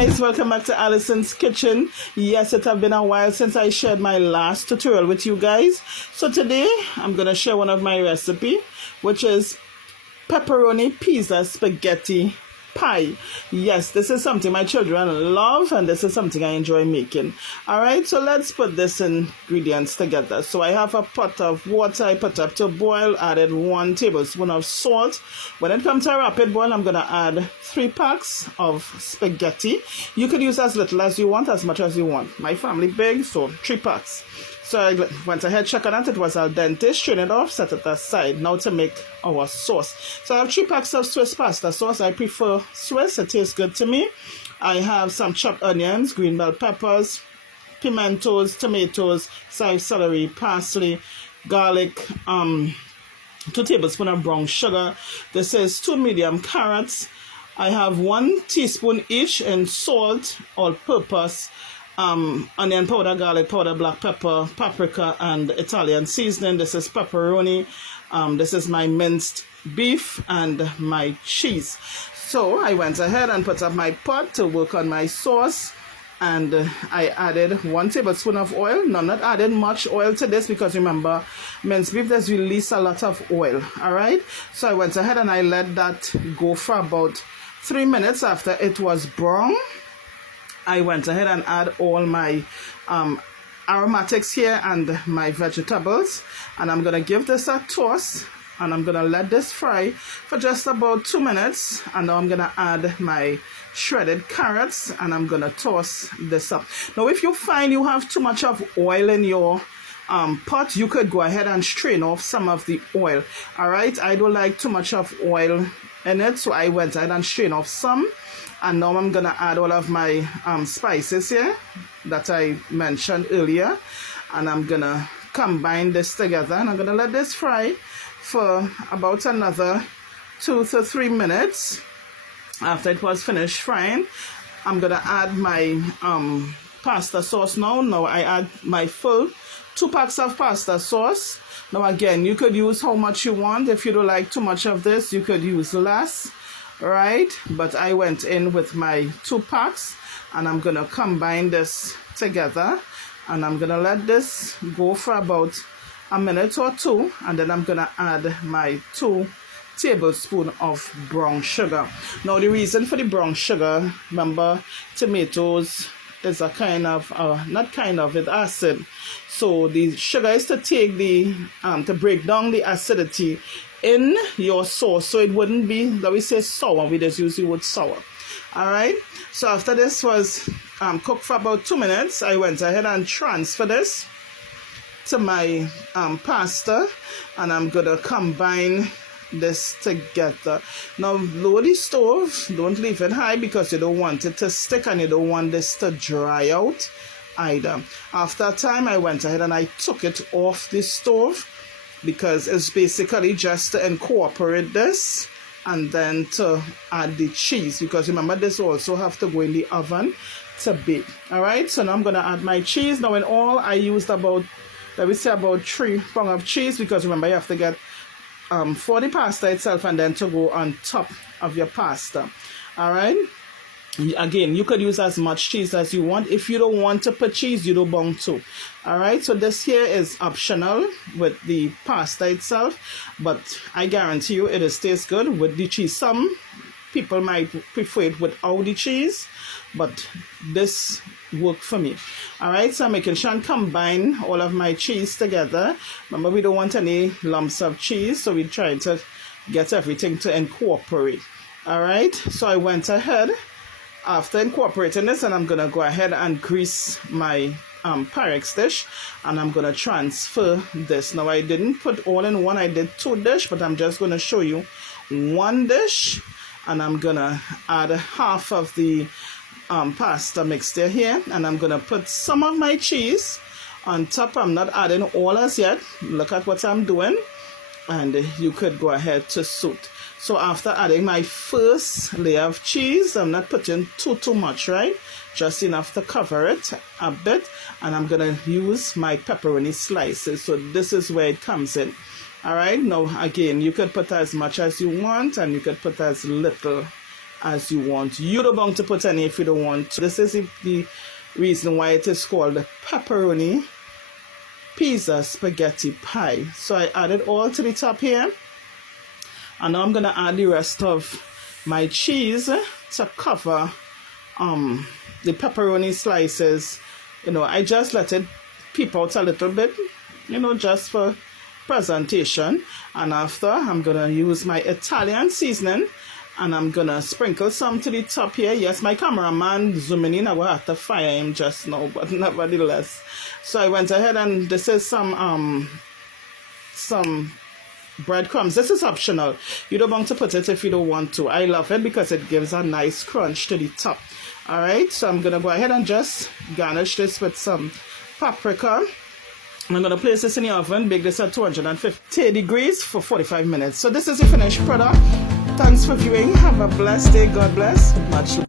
guys, welcome back to Allison's Kitchen. Yes, it has been a while since I shared my last tutorial with you guys. So today I'm going to share one of my recipe, which is pepperoni pizza spaghetti pie. Yes, this is something my children love and this is something I enjoy making. Alright, so let's put this ingredients together. So I have a pot of water I put up to boil, added 1 tablespoon of salt. When it comes to a rapid boil, I'm going to add 3 packs of spaghetti. You could use as little as you want, as much as you want. My family big, so 3 packs. So I went ahead, checked on it, it was al dente, strain it off, set it aside. Now to make our sauce. So I have 3 packs of Swiss pasta sauce. I prefer Swiss, it tastes good to me. I have some chopped onions, green bell peppers, pimentos, tomatoes, sliced celery, parsley, garlic, 2 tablespoons of brown sugar. This is 2 medium carrots. I have 1 teaspoon each in salt, all-purpose, onion powder, garlic powder, black pepper, paprika, and Italian seasoning. This is pepperoni. This is my minced beef and my cheese. So I went ahead and put up my pot to work on my sauce. And I added 1 tablespoon of oil. No, I'm not adding much oil to this because remember, minced beef does release a lot of oil. Alright, so I went ahead and I let that go for about 3 minutes. After it was brown, I went ahead and add all my aromatics here and my vegetables. And I'm going to give this a toss. And I'm going to let this fry for just about 2 minutes. And now I'm going to add my shredded carrots. And I'm going to toss this up. Now, if you find you have too much of oil in your pot, you could go ahead and strain off some of the oil. Alright, I don't like too much of oil in it. So I went ahead and strained off some. And now I'm going to add all of my spices here that I mentioned earlier. And I'm going to combine this together. And I'm going to let this fry for about another 2 to 3 minutes. After it was finished frying, I'm going to add my pasta sauce now. Now I add my full 2 packs of pasta sauce. Now again, you could use how much you want. If you don't like too much of this, you could use less. Right, but I went in with my 2 packs and I'm gonna combine this together and I'm gonna let this go for about a minute or 2, and then I'm gonna add my 2 tablespoons of brown sugar. Now the reason for the brown sugar, remember, tomatoes is a kind of it's acid, so the sugar is to take the to break down the acidity in your sauce, so it wouldn't be that we say sour. We just use the word sour. Alright, so after this was cooked for about 2 minutes, I went ahead and transfer this to my pasta, and I'm gonna combine this together. Now lower the stove, don't leave it high because you don't want it to stick and you don't want this to dry out either. After a time, I went ahead and I took it off the stove because it's basically just to incorporate this and then to add the cheese, because remember this also have to go in the oven to bake. Alright, so now I'm going to add my cheese. Now in all, I used about, let me say, about 3 pounds of cheese, because remember you have to get for the pasta itself and then to go on top of your pasta. Alright, again, you could use as much cheese as you want. If you don't want to put cheese, you don't want to. Alright, so this here is optional with the pasta itself, but I guarantee you it tastes good with the cheese. Some people might prefer it without the cheese, but this worked for me. Alright, so I'm making sure and combine all of my cheese together. Remember, we don't want any lumps of cheese, so we're trying to get everything to incorporate. Alright, so I went ahead after incorporating this, and I'm going to go ahead and grease my Pyrex dish, and I'm going to transfer this. Now I didn't put all in one, I did 2 dishes, but I'm just going to show you 1 dish, and I'm going to add half of the pasta mixture here, and I'm going to put some of my cheese on top. I'm not adding all as yet. Look at what I'm doing, and you could go ahead to suit. So after adding my first layer of cheese, I'm not putting too much, right? Just enough to cover it a bit. And I'm going to use my pepperoni slices. So this is where it comes in. All right. Now, again, you could put as much as you want and you could put as little as you want. You don't want to put any if you don't want to. This is the reason why it is called the pepperoni pizza spaghetti pie. So I added all to the top here. And now I'm going to add the rest of my cheese to cover the pepperoni slices. You know, I just let it peep out a little bit, you know, just for presentation. And after, I'm going to use my Italian seasoning and I'm going to sprinkle some to the top here. Yes, my cameraman zooming in. I will have to fire him just now, but nevertheless. So I went ahead and this is some breadcrumbs. This is optional. You don't want to put it if you don't want to. I love it because it gives a nice crunch to the top. Alright, so I'm going to go ahead and just garnish this with some paprika. I'm going to place this in the oven, bake this at 250 degrees for 45 minutes. So this is the finished product. Thanks for viewing. Have a blessed day. God bless. Much love.